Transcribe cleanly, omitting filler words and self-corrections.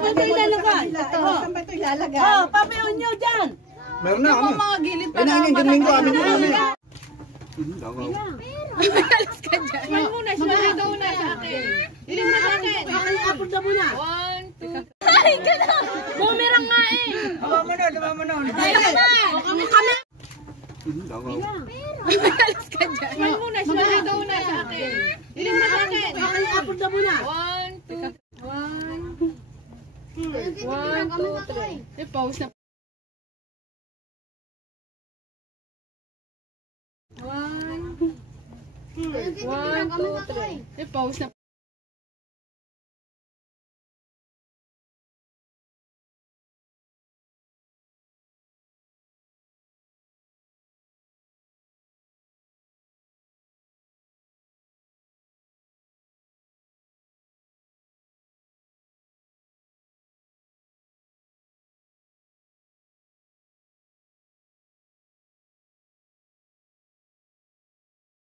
ba ito ilalagay? Saan ba ito ilalagay? Oh, papayon nyo dyan. Meron na kami. Mga gilid pa Ayun na, yung linggo amin na kami. Alas ka dyan. Smile muna, smile daw na sa akin. Ilim na sa akin. Apod na muna. 1, 2. Ay, gano'n! Bumerang nga eh. Dama mo nun. Kami. Alas ka dyan. Smile muna, smile daw na sa akin. Ilim na sa akin. Apod na muna. 1, 2. 1, 2, 3. I-pause na. 1, 2, 3. I-pause na.